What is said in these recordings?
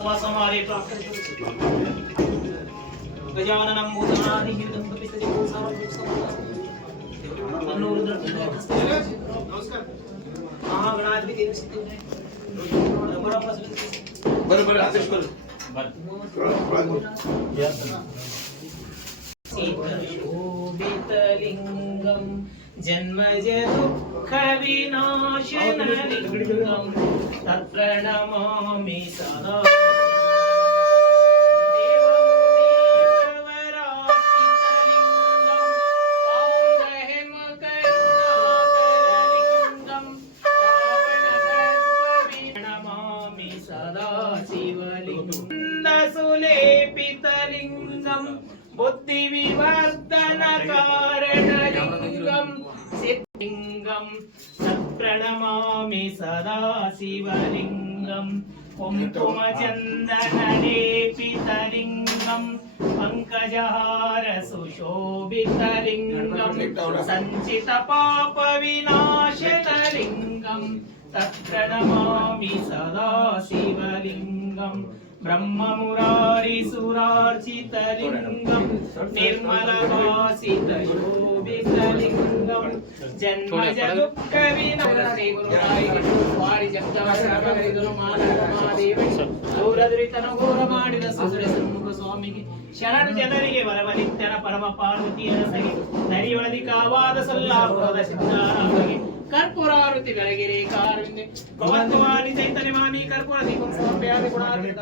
समारे गजाननं भूतनादिहितं नमस्कार महागणाधिपती बरोबर आदेश करू शोभितलिंगं जन्मज दुःख विनाशनलिंगं तत्प्रणमामि सदा सुलेपितलिंगं बुद्धिविवर्धन कारणलिंगं सिद्धिलिंगं तत्प्रणमामि सदा शिवलिंगं कुङ्कुमचन्दनलेपितलिंगं पङ्कजहार सुशोभितलिंगं सञ्चितपापविनाशनलिंगं तत्प्रणमामि सदा शिवलिंगं ब्रह्ममुरारिसुरार्चितलिंगं निर्मलवासितयोगितलिंगं जन्मज दुःखविनाशनलिंगं ದೂರದುರಿತನ ಮಾಡಿದ ಸುಸುರ ಸನ್ಮುಖ ಸ್ವಾಮಿಗೆ ಶರಣು ಜನರಿಗೆ ವರವನಿತ್ಯನ ಪರಮ ಪಾರ್ವತಿಯ ಸಗಿ ನರಿಯೊಳದಿಕಾವಾದ ಸಲ್ಲಾಪುರದ ಸಿದ್ಧಾರಾಮಗೆ ಕರ್ಪೂರಾರುತಿ ಬೆಳಗಿರೆ ಕಾರುಣ್ಯ ಭಗವಂತವಾದಿ ಚೈತನ್ಯ ಮಾಮಿ ಕರ್ಪೂರ ದೀಪಂ ಸಮರ್ಪಯಾಮಿ ಗುಣಾತೀತ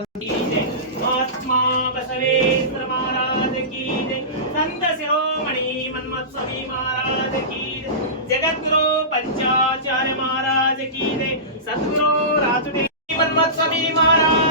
ಆತ್ಮಾ ಬಸವೇಶ್ವರ ಮಹಾರಾಜ ಕೀ ಜೈ ಸಂತ ಶಿರೋಮಣಿ ಮನ್ಮತ್ ಸ್ವಾಮಿ ಮಹಾರಾಜ ಕೀ ಜೈ ಜಗದ್ಗುರು पंचाचार्य महाराज की जय सद्गुरु रातुडे मन्मथ स्वामी महाराज